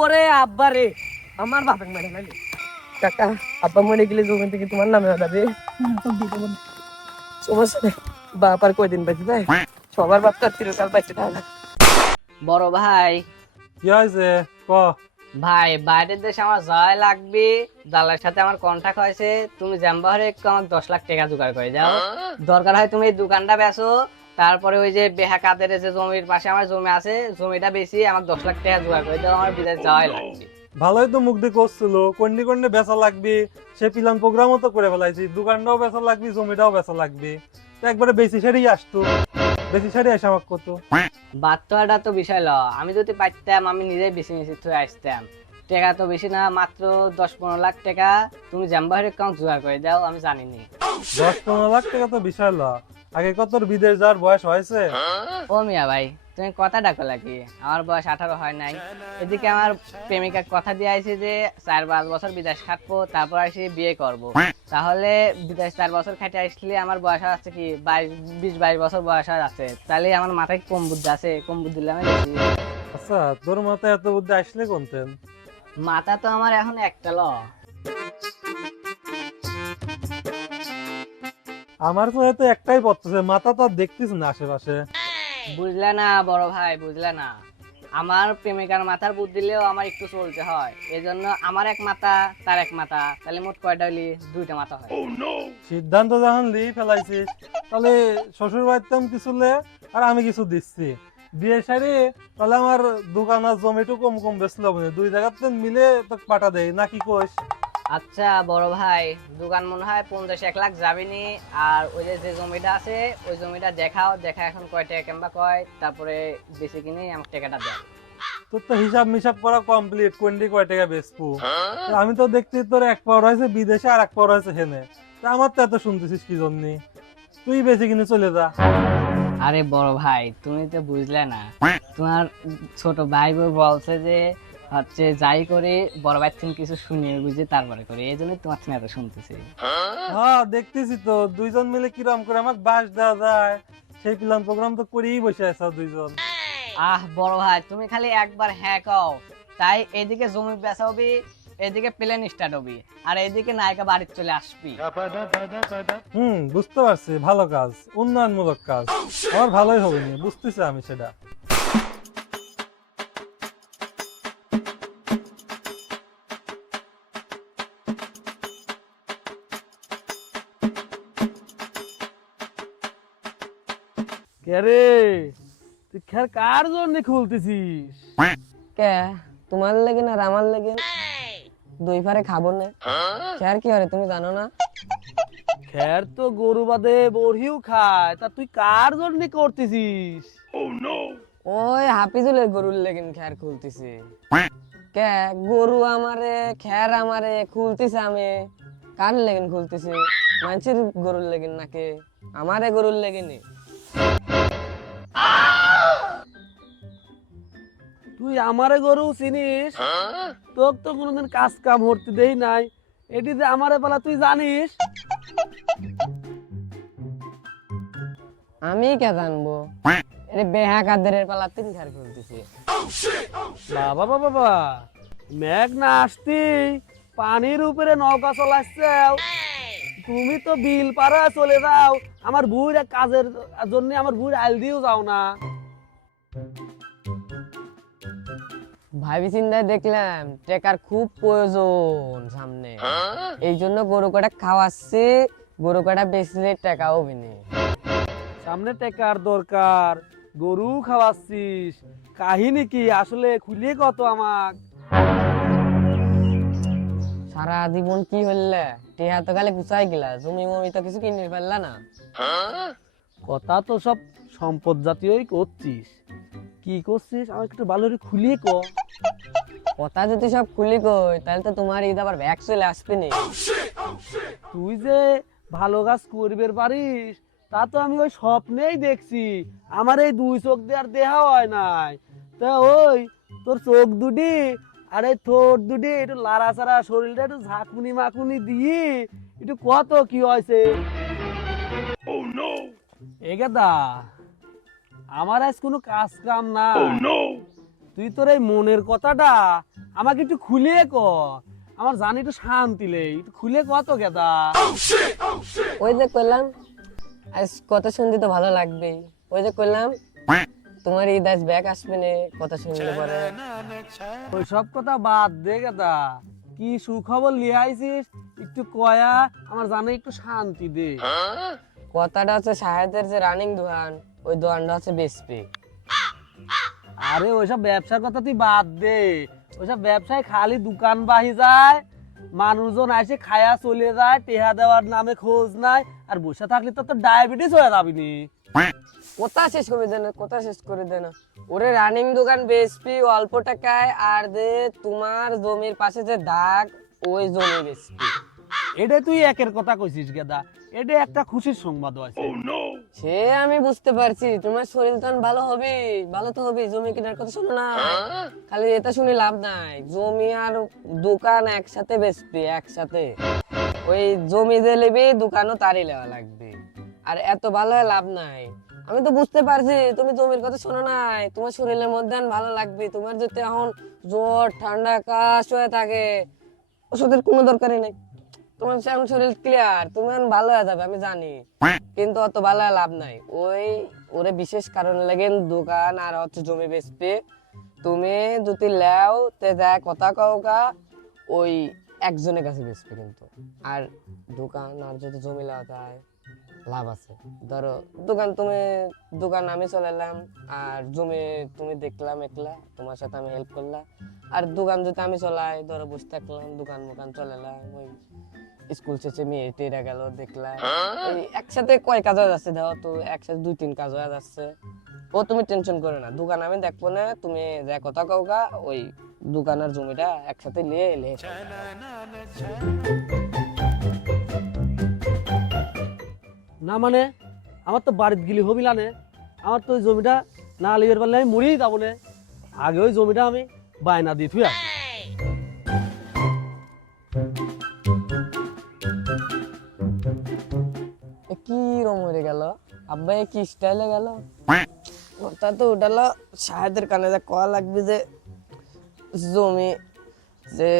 ওরে আব্বা রে, আমার বাপের মানে লাগে কাকা। আব্বা মরে গেলে জমি থেকে তোমার নামে যাবে, সমস্যা নেই। বাপ আর কয়দিন বাঁচে ভাই, সবার বাপ তার চিরকাল বাঁচে থাকে না। বড় ভাই, কি হয়েছে ক? ভাই বাইরের দেশে আমার যাওয়াই লাগবে। দালালের সাথে আমার কন্ট্যাক্ট হয়েছে, তুমি জাম্বারে একটু আমাকে 10 লাখ টাকা জোগাড় করে দাও। দরকার হয় তুমি এই দোকানটা বেচো, তারপরে ওই যে বেহা কাদের যে জমির পাশে আমার জমি আছে, জমিটা বেশি আমাকে 10 লাখ টাকা জোগাড় করে দাও, আমার বিদেশ যাওয়াই লাগবে। ভালোই তো মুখ দিয়ে করছিল, কন্ডি কন্ডি বেচা লাগবে, সে প্ল্যান প্রোগ্রামও তো করে ফেলাইছি, দোকানটাও বেচা লাগবে, জমিটাও বেচা লাগবে। তো একবারে বেশি সারি আসতো, বেশি সারি আসে আমাকে কত। বাচ্চাটা তো বিষয় ল, আমি যদি পাইতাম আমি নিজেই বেশি মিশি থয়ে আসতাম। টাকা তো বেশি না, মাত্র 10-15 লাখ টাকা তুমি জাম্বাহের অ্যাকাউন্ট জোগাড় করে দাও, আমি জানিনি। 10-15 লাখ টাকা তো বিশাল না। আগে কত বিদেশ যাওয়ার বয়স হয়েছে? ও মিয়া ভাই, তুমি কথা ডাকো নাকি? আমার বয়স 18 হয় নাই। এদিকে আমার প্রেমিকা কথা দিয়ে আইছে যে 4-5 বছর বিদেশ খাটবো, তারপর এসে বিয়ে করব। তাহলে বিদেশ 4 বছর খাটে আসলে আমার বয়স আছে কি 20-22 বছর বয়স আছে। তাহলে আমার মাথায় কম বুদ্ধি আছে, কম বুদ্ধি দিলে আমি বেশি। আচ্ছা, তোর মাথায় এত বুদ্ধি আসলে কোনতেন? মাথা তো আমার এখন একটা ল। আমার তো হয়তো একটাই পড়তেছে, মাথা তো আর দেখতেছ না আশেপাশে। বুঝলে না বড় ভাই, বুঝলে না? আমার প্রেমিকার মাথার বুদ্ধি দিলেও আমার একটু চলতে হয়, এজন্য আমার এক মাথা তার এক মাথা, তাহলে মোট কয়টা হইলি? 2টা মাথা হয়। সিদ্ধান্ত যখন লিয়ে ফেলাইছিস, তাহলে শ্বশুর বাড়িতে কিছু লে আর আমি কিছু দিচ্ছি। বিয়ে সারি তাহলে আমার দোকান আর জমিটু কম কম বেচলো, দুই জায়গাতে মিলে তোকে পাঠা দেয় নাকি কোষ? আচ্ছা বড় ভাই, দোকান মনে হয় 50-1 লাখ যাবেনি। আর ওই যে যে জমিটা আছে ওই জমিটা দেখাও, দেখা এখন কয় টাকা কিংবা কয়, তারপরে বেশি কিনে আমার টাকাটা দেয়। তোর তো হিসাব মিসাব করা কমপ্লিট, কোনটি কয় টাকা বেচবো। তো আমি তো দেখছি তোর এক পাওয়ার হয়েছে বিদেশে আর এক পাওয়ার হয়েছে হেনে। তা আমার তো এত শুনতেছিস কি জন্য? তুই বেশি কিনে চলে যা। আরে বড় ভাই, তুমি তো বুঝলে না। তোমার ছোট ভাই বউ বলছে যে হচ্ছে যাই করে বড় ভাই থেকে কিছু শুনিয়ে বুঝে তারপরে করে, এই জন্য তোমার থেকে এত শুনতেছি। হ্যাঁ দেখতেছি তো, দুইজন মিলে কিরম করে আমাকে বাস দেওয়া যায় সেই প্ল্যান প্রোগ্রাম তো করেই বসে আছো দুইজন। আহ বড় ভাই, তুমি খালি একবার হ্যাঁ কও, তাই এদিকে জমি বেচা হবি, এদিকে প্লেন স্টার্ট হবি, আর এদিকে নায়িকা বাড়িতে চলে আসবি। বুঝতে পারছি, ভালো কাজ, উন্নয়নমূলক কাজ, আমার ভালোই হবে নি, বুঝতেছি আমি সেটা। কে রে, তুই খের কার জন্য খুলতেছিস? কে তোমার লেগে না আমার লেগে? দুই পারে খাবো না। খেয়ার কি হয় তুমি জানো না? খের তো গরু বাদে বড়িও খায়, তা তুই কার জন্য করতেছিস? ওই হাফিজুলের গরুর লেগিন খেয়ার খুলতেছি। কে গরু আমারে খের আমারে খুলতেছে, আমি কার লেগিন খুলতেছি? মানুষের গরুর লেগিন নাকি আমারে গরুর লেগিনি? তুই আমারে গরু চিনিস? তোর তো কোনোদিন কাজ কাম করতে দেই নাই, এটি যে আমারে বলা তুই জানিস? আমি কে জানবো? এর বেহা কাদের পালা তিন খেয়ার খুলতেছি। বাবা বাবা বাবা, মেঘ না আসতি পানির উপরে নৌকা চলাচ্ছে, তুমি তো বিল পাড়া চলে যাও, আমার বুড়ি কাজের জন্য আমার বুড়ি আইল দিয়েও যাও না। ভাবি চিন্তায় দেখলাম টেকার খুব প্রয়োজন সামনে, এই জন্য গরু কটা খাওয়াচ্ছি, গরু কটা বেচলে টাকাও বিনে। সামনে টেকার দরকার, গরু খাওয়াচ্ছিস, কাহিনী কি আসলে খুলিয়ে কত আমাক? সারা জীবন কি হইলে টেহা তো খালি গুছাই গেলা, জমি মমি তো কিছু কিনে ফেললা না। কথা তো সব সম্পদ জাতীয়ই করছিস, কি করছিস আমার একটু ভালো করে খুলিয়ে ক। কথা যদি সব খুলি কই তাহলে তো তোমার ঈদ আবার ব্যাগ চলে আসবে নি। তুই যে ভালো কাজ করবে পারিস তা তো আমি ওই স্বপ্নেই দেখছি, আমার এই 2 চোখ দিয়ে আর দেখা হয় নাই। তা ওই তোর চোখ দুটি আর এই ঠোঁট দুটি একটু লাড়াচাড়া, শরীরটা একটু ঝাঁকুনি মাকুনি দিয়ে একটু কত কি হয়েছে? এগেদা, আমার আজ কোনো কাজ কাম না, তুই তোর এই মনের কথাটা আমাকে একটু খুলে ক, আমার জানি একটু শান্তি লে, একটু খুলে কত গেদা। ওই যে কইলাম আজ কথা শুনতে তো ভালো লাগবেই। ওই যে কইলাম তোমার ঈদ আজ ব্যাগ আসবে না, কথা শুনলে পরে। ওই সব কথা বাদ দে গেদা, কি সুখবর লিয়ে আইছিস একটু কয়া, আমার জানে একটু শান্তি দে। কথাটা হচ্ছে শাহেদের যে রানিং দোকান, ওই দোকানটা হচ্ছে বেসপি। আরে ওইসব ব্যবসার কথা তুই বাদ দে, ওইসব ব্যবসায় খালি দোকান বাহি যায়, মানুষজন আসে খায়া চলে যায়, টেহা দেওয়ার নামে খোঁজ নাই, আর বসে থাকলে তো তোর ডায়াবেটিস হয়ে যাবি নি। কথা শেষ করে দেন, কথা শেষ করে দেন। ওরে রানিং দোকান বেসপি অল্প টাকায়, আর যে তোমার জমির পাশে যে দাগ, ওই জমি বেসপি। এটা তুই একের কথা কইছিস গেদা, এটা একটা খুশির সংবাদ আছে। সে আমি বুঝতে পারছি, তোমার শরীর তো ভালো হবে, ভালো তো হবে। জমি কেনার কথা শোনো না, খালি এটা শুনে লাভ নাই। জমি আর দোকান একসাথে বেচবি, একসাথে। ওই জমি যে নেবে দোকানও তারই নেওয়া লাগবে, আর এত ভালো হয়ে লাভ নাই। আমি তো বুঝতে পারছি তুমি জমির কথা শোনো নাই, তোমার শরীরের মধ্যে আর ভালো লাগবে। তোমার যদি এখন জ্বর ঠান্ডা কাশ হয়ে থাকে, ওষুধের কোনো দরকারই নাই। তোমার এখন শরীর ক্লিয়ার, তুমি এখন ভালো হয়ে যাবে আমি জানি, কিন্তু অত ভালো হয়ে লাভ নাই। ওই ওরে বিশেষ কারণ লাগেন দোকান আর হচ্ছে জমি বেচবে। তুমি যদি লেও তে যায় কথা কাউকা, ওই একজনের কাছে বেচবে কিন্তু। আর দোকান আর যদি জমি লেওয়া যায় লাভ আছে। ধরো দোকান তুমি, দোকান আমি চলালাম, আর জমি তুমি দেখলাম একলা, তোমার সাথে আমি হেল্প করলাম। আর দোকান যদি আমি চলাই, ধরো বসে থাকলাম, দোকান মোকান চলালাম, ওই স্কুল শেষে মেয়ে টেরা গেল দেখলাম, এই একসাথে কয় কাজ হয়ে যাচ্ছে। দেখো তো একসাথে 2-3 কাজ হয়ে যাচ্ছে। ও তুমি টেনশন করো না, দোকান আমি দেখবো না, তুমি যা কথা কাউকা, ওই দোকান আর জমিটা একসাথে নিয়ে এলে। না মানে আমার তো বাড়িতে গিলি হবিলা নে, আমার তো ওই জমিটা না লিবের পারলে আমি মরেই যাবো না। আগে ওই জমিটা আমি বায়না দিয়ে থুই আসি। কি রকম হয়ে গেল আব্বা, কি স্টাইলে গেল। কথা তো উঠালো শাহেদের কানে, যা কয়া লাগবে যে জমি, যে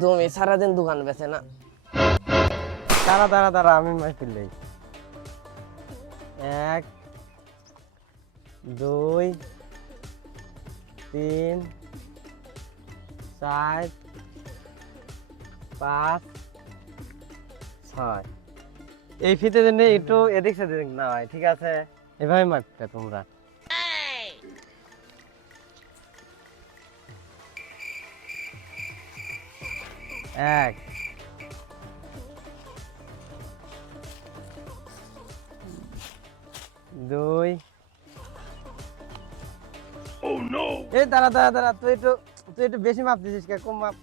জমি সারাদিন দোকান বেচে না। দাঁড়া দাঁড়া দাঁড়া, আমি মাইকেল নেই। 1 2 3 4 5 6। এই ফিতে জন্য একটু এদিক সেদিক না হয়, ঠিক আছে? এভাবে মাপতে তোমরা। 1 2 এই দাঁড়া দাঁড়া দাঁড়া, তুই একটু বেশি মাপ দিছিস কে? কম মাপ।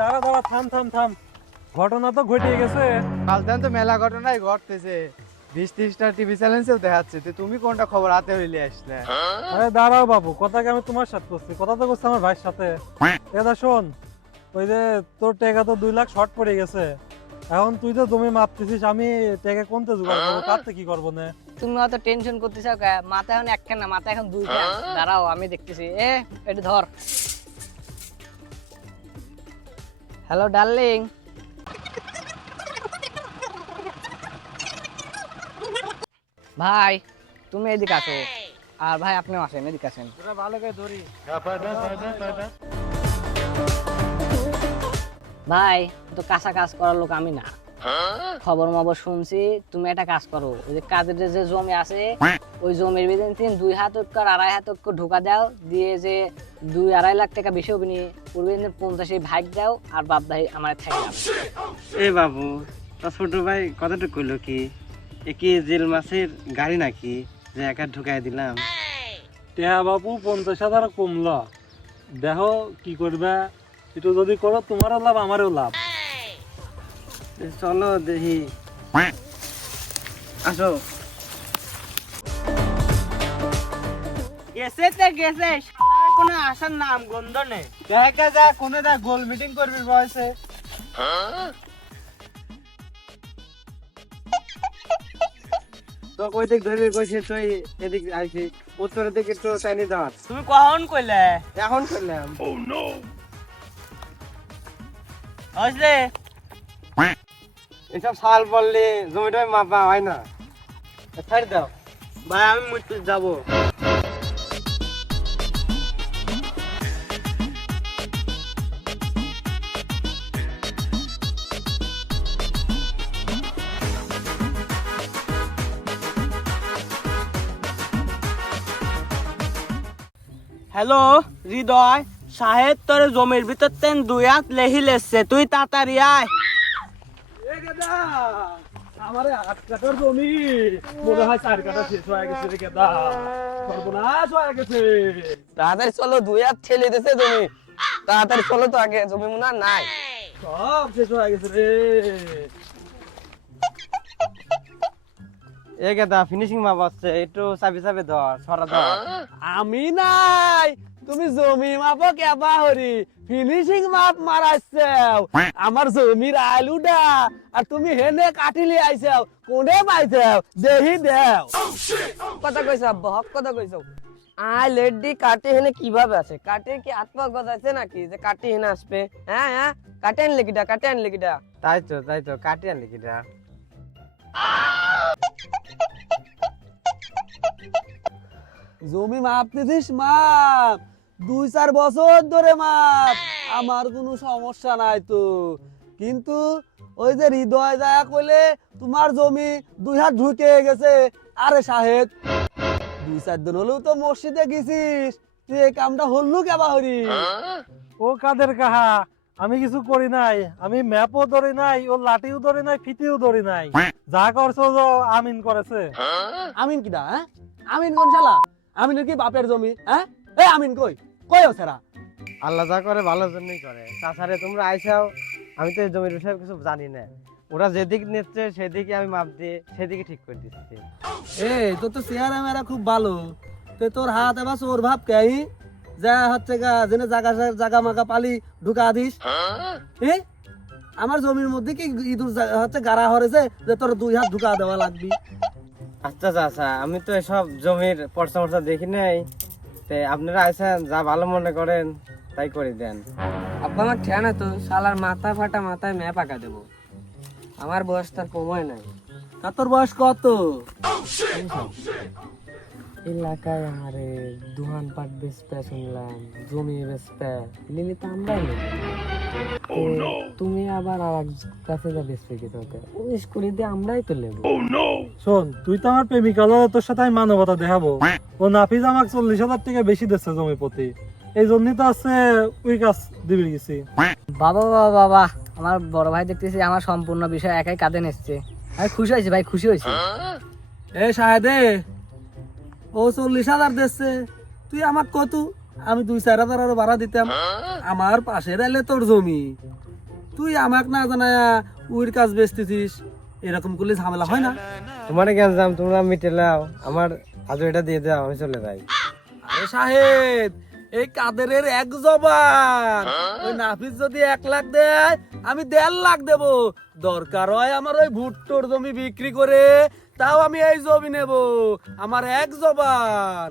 দাঁড়া দাঁড়া, থাম থাম থাম, ঘটনা তো ঘটে গেছে। কালদান তো মেলা ঘটনাই ঘটতেছে, 20-30টা টিভি চ্যানেলেও দেখাচ্ছে। তো তুমি কোনটা খবর হাতে হইলে আসলে? আরে দাঁড়াও বাবু, কথা কি আমি তোমার সাথে করছি? কথা তো করছি আমার ভাইয়ের সাথে। এটা শোন, ওই যে তোর টাকা তো 2 লাখ শর্ট পড়ে গেছে। এখন তুই তো জমি মাপতেছিস, আমি টাকা কোনতে জোগাড় করবো? কাটতে কি করবো না? তুমি অত টেনশন করতেছ কে? মাথা এখন একটা না, মাথা এখন 2টা। দাঁড়াও আমি দেখতেছি। এটা ধর। Hello darling. ভাই তুমি এদিকে আসো, আর ভাই আপনিও আসেন, এদিকে আসেন। তোরা ভালো করে ধরি। ভাই তো কাঁচা কাজ করার লোক আমি না, খবর মবর শুনছি। তুমি একটা কাজ করো, ওই যে কাজের যে জমি আছে, ওই জমির ভিতরে 2 হাত ঐক্য 2.5 হাত ঐক্য ঢোকা দাও, দিয়ে যে 2-2.5 লাখ টাকা বেশি হবে নি, পূর্বে 50 ভাগ দাও, আর বাপ ভাই আমার থাকে। এ বাবু, তো ছোট ভাই কথাটা কইলো কি? এ কি জেল মাছের গাড়ি নাকি যে একা ঢুকাই দিলাম? টেহা বাবু 50,000 কমলো, দেখো কি করবে। একটু যদি করো, তোমারও লাভ আমারও লাভ। চলো দেখি, আসো। গেছে তো গেছে, শালা কোনো আসার নাম গন্ধ নেই। দেখা যা কোনো দা গোল মিটিং করবি বয়সে। তো কই দিক ধরবি কইছে তুই এদিক আইছি উত্তরের দিকে তো চাইনি দাঁত। তুমি কখন কইলে? এখন করলাম। হইছে এসব সাল বললে জমিটা মাপা হয় না। ছাড় দাও ভাই, আমি মুছতে যাবো। হ্যালো হৃদয়, সাহেব তোর জমির ভিতর তেন 2 হাত লেহি লেছে, তুই তাড়াতাড়ি আয়। এ গেদা, আমারে 8 কাঠার জমি মনে হয় 4 কাঠা শেষ হয়ে গেছে রে গেদা, সর্বনাশ হয়ে গেছে। তাড়াতাড়ি চলো, 2 হাত ঠেলে দিতেছে জমি, তাড়াতাড়ি চলো তো, আগে জমি মনে হয় নাই। সব শেষ হয়ে গেছে রে। এ গেদা ফিনিশিং মাপ আছে, একটু চাবি চাবি ধর, ছড়া ধর। আমি নাই, তুমি জমি মাপো কেবা হরি, ফিনিশিং মাপ মারাইছে আমার জমির আলুটা, আর তুমি হেনে কাটিলি আইছাও, কোনে পাইছাও দেহি দেও। কথা কইছ আব্বা, হক কথা কইছ। আই লেডি কাটে হেনে কিভাবে আছে? কাটে কি হাত পা গজাইছে নাকি যে কাটে হেনে আসবে? হ্যাঁ হ্যাঁ, কাটে আনলে কিটা, কাটে আনলে কিটা? তাই তো কাটি আনলি কিটা। জমি মাপ দিছিস মাপ, 2-4 বছর ধরে মাপ, আমার কোনো সমস্যা নাই তো। কিন্তু ওই যে হৃদয় যায় কইলে তোমার জমি 2 হাত ঢুকে গেছে। আরে সাহেব, 2-4 দিন হলেও তো মসজিদে গেছিস, তুই এই কামটা হল্লু কেবা হরি? ও কাদের কাহা, আমি কিছু করি নাই, আমি ম্যাপও ধরি নাই, ও লাঠিও ধরি নাই, ফিতিও ধরি নাই, যা করছো তো আমিন করেছে। আমিন কিডা? হ্যাঁ, আমিন কোন শালা? আমিনের কি বাপের জমি? হ্যাঁ, এই আমিন কই কই ওছেরা? আল্লাহ যা করে ভালোর জন্যই করে। তাছাড়া তোমরা আইসাও, আমি তো এই জমির বিষয়ে কিছু জানি না। ওরা যেদিক নিচ্ছে সেদিকে আমি মাপ দিয়ে সেদিকে ঠিক করে দিচ্ছি। এই তোর তো চেহারা মেরা খুব ভালো, তো তোর হাত এবার চোর ভাব কে? যা হচ্ছে গা জেনে জাগা মাগা পালি ঢুকা দিস। আমার জমির মধ্যে কি ইঁদুর হচ্ছে গাড়া হরেছে যে তোর 2 হাত ঢুকা দেওয়া লাগবি? আচ্ছা চাচা, আমি তো এসব জমির পর্চা দেখি নাই, তে আপনারা আইসেন যা ভালো মনে করেন তাই করে দেন। আব্বা আমার খেয়া না তো, শালার মাথা ফাটা মাথায় ম্যাপ আঁকা দেবো, আমার বয়স তার সময় নাই। তা তোর বয়স কত? এলাকায় আমারে দুহান পাট বেচতে শুনলাম, জমি বেচতে লিলি তো আমরাই নেব। তুমি আবার আর কাছে যা বেচবে কি তোকে 19 করে দিয়ে আমরাই তো নেব। শোন, তুই তো আমার প্রেমিকা হলো, তোর সাথে আমি মানবতা দেখাবো। ও নাফিজ আমাকে 40,000 টাকা বেশি দিচ্ছে জমি প্রতি, এই জন্যই তো আছে ওই কাজ দিবি গেছি। বাবা বাবা বাবা, আমার বড় ভাই দেখতেছি আমার সম্পূর্ণ বিষয় একাই কাঁধে নিচ্ছে। আমি খুশি হয়েছি ভাই, খুশি হয়েছি। এ সাহেদে, ও 40,000 দিচ্ছে, তুই আমাক কত? আমি 2-4 হাজার আরো ভাড়া দিতাম। আমার পাশে এলে তোর জমি, তুই আমাক না জানায়া উইর কাজ বেচতেছিস, এরকম করলে ঝামেলা হয় না? তোমার জ্ঞান জাম, তোমরা মিটে নাও, আমার হাজুরিটা দিয়ে দাও, আমি চলে যাই। আরে সাহেব, এই কাদেরের 1 জবান, ওই নাফিস যদি 1 লাখ দেয় আমি 1.5 লাখ দেব। দরকার হয় আমার ওই ভুট্টোর জমি বিক্রি করে, তাও আমি এই জমি নেব। আমার 1 জবান।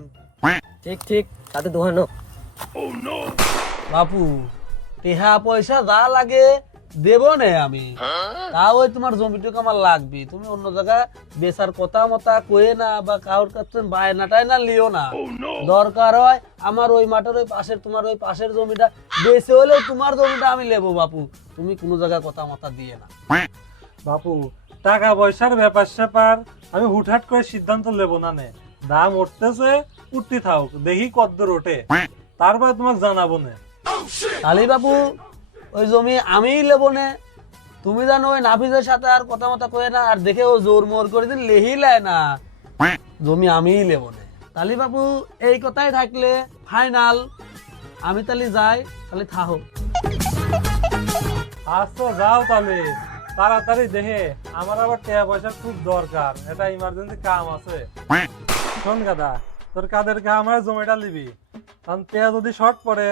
ঠিক ঠিক, তাতে দোহানো। বাপু, টেহা পয়সা যা লাগে দেব না আমি, তাও ওই তোমার জমিটুকু আমার লাগবে। তুমি অন্য জায়গায় বেচার কথা মতা কয়ে না, বা কারোর কাছে বায়নাটাই না লিও না। দরকার হয় আমার ওই মাঠের ওই পাশের, তোমার ওই পাশের জমিটা বেচে হলেও তোমার জমিটা আমি নেবো বাপু। তুমি কোনো জায়গায় কথা মতা দিয়ে না। বাপু, টাকা পয়সার ব্যাপার স্যাপার আমি হুটহাট করে সিদ্ধান্ত নেবো না নে। দাম উঠতেছে, উঠতে থাক, দেখি কদ্দূর ওঠে, তারপরে তোমাকে জানাবো না। আলী বাবু, ওই জমি আমিই নেবো না। তুমি জানো ওই নাফিজের সাথে আর কথা মতা কয়ে না, আর দেখে ও জোর মোর করে দিন লেহি লেয় না, জমি আমিই নেবো না। তালি বাবু, এই কথাই থাকলে ফাইনাল, আমি তালি যাই, তালি থাহো। আচ্ছা যাও তাহলে, তাড়াতাড়ি দেখে, আমার আবার টাকা পয়সার খুব দরকার, এটা ইমার্জেন্সি কাম আছে। শোন গাদা, তোর কাদের কা আমার জমিটা লিবি, কারণ তে যদি শর্ট পড়ে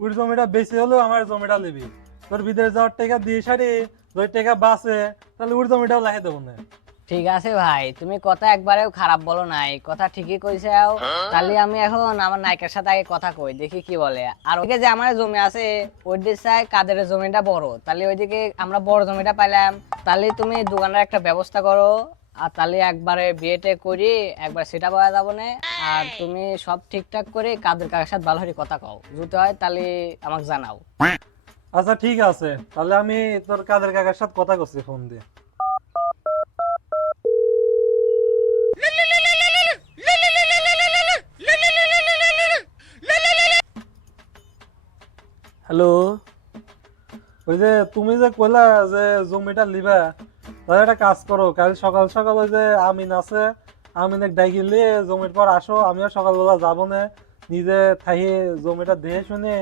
ওই জমিটা বেশি হলেও আমার জমিটা লিবি। তোর বিদেশ যাওয়ার টাকা দিয়ে সারি যদি টাকা বাঁচে তাহলে ওর জমিটাও লাগাই দেবো না। ঠিক আছে ভাই, তুমি কথা একবারেও খারাপ বলো নাই, কথা ঠিকই কইছে। তাহলে আমি এখন আমার নায়িকার সাথে আগে কথা কই, দেখি কি বলে। আর ওইদিকে যে আমার জমি আছে ওই দিক চাই কাদের জমিটা বড়, তাহলে ওইদিকে আমরা বড় জমিটা পাইলাম। তাহলে তুমি দোকানের একটা ব্যবস্থা করো, আর তাহলে একবারে বিয়েটা করি, একবার সেটা পাওয়া যাবো না। আর তুমি সব ঠিকঠাক করে কাদের কাকার সাথে ভালো করে কথা কও, যদি হয় তাহলে আমাকে জানাও। আচ্ছা ঠিক আছে, তাহলে আমি তোর কাদের কাকার সাথে কথা করছি ফোন দিয়ে। হ্যালো, ওই যে তুমি যে কইলা যে জমিটা লিবা, তাহলে একটা কাজ করো, কাল সকাল সকাল ওই যে আমিন আছে, আমিনে ডাইকে নিয়ে জমির পর আসো। আমিও সকালবেলা যাবো না, নিজে থাইয়ে জমিটা দেখে শুনে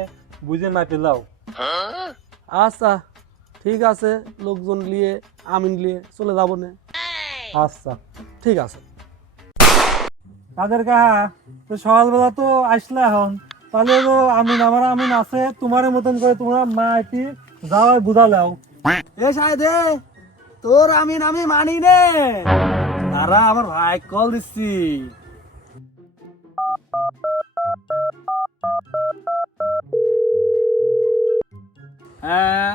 বুঝে মাপে লাও। আচ্ছা ঠিক আছে, লোকজন নিয়ে আমিন নিয়ে চলে যাবো না। আচ্ছা ঠিক আছে। কাদের কাহা, তো সকালবেলা তো আসলে এখন, তাহলে তো আমিন আমার আমিন আছে, তোমার মতন করে তোমরা মা এটি যাওয়াই বুঝালাও। এ সাহেদে, তোর আমিন আমি মানি নে, তারা আমার ভাই কল দিচ্ছি। হ্যাঁ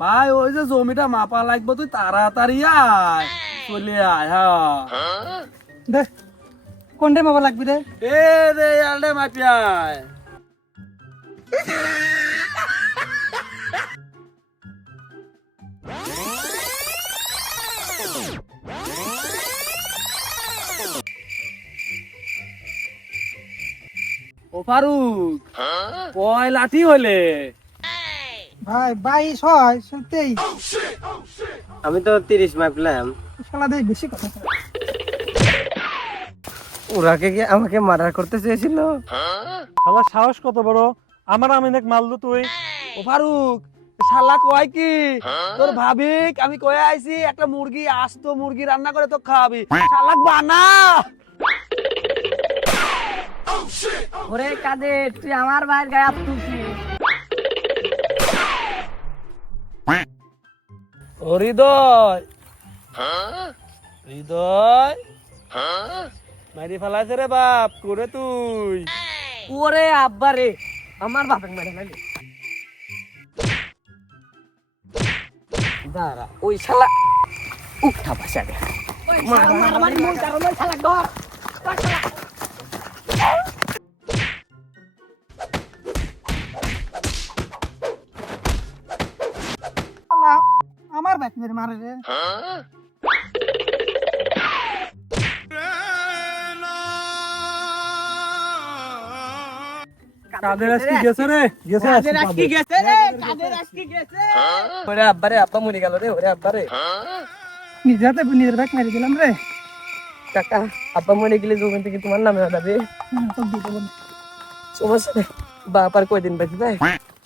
ভাই, ওই যে জমিটা মাপা লাগবে, তুই তাড়াতাড়ি আয়, চলে আয়। হ্যাঁ দে কোনটা মাপা লাগবে রে? এ রে আলডে মাপি আয়। ও ফারুক, কয় লাঠি হলে? ভাই 22 হয় 23। আমি তো 30 মাপলাম। শালা দেখ বেশি কথা কয়। ওরাকে কি আমাকে মার্ডার করতে চেয়েছিল? শালা সাহস কত বড়, আমার আমিনেক মারলো তুই। ও ফারুক, শালা কয় কি, তোর ভাবিক আমি কয়ে আইছি একটা মুরগি আস্ত মুরগি রান্না করে তো খাওয়াবি, শালাক বানা। ওরে কাদের, তুই আমার ভাইয়ের গায়ে হাত তুলছিস। ও হৃদয়, হৃদয় মারি ফেলাছে রে বাপ করে তুই। ওরে আব্বা রে, আমার বাপের মেরে ফেলি। দাঁড়া, ওই শালা উঠা বাসা দে। মারামারি মন কারণ ওই শালা ডর। শালা আমার ব্যাট মেরে মারে রে। কাদের আজকে গেছে রে, গেছে আজকে গেছে রে, কাদের আজকে গেছে। ওরে আব্বা রে, আব্বা মরে গেল রে, ওরে আব্বা রে। নিজের ব্যাট মেরে দিলাম রে। কাকা, আব্বা মরে গেলে জমি থেকে তোমার নামে হবে। তো দিয়ে দেবো না। সমস্যা নেই, বাপ আর কয়দিন বাঁচবে,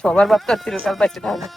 সবার বাপ তো আর চিরকাল বাঁচতে থাকে না।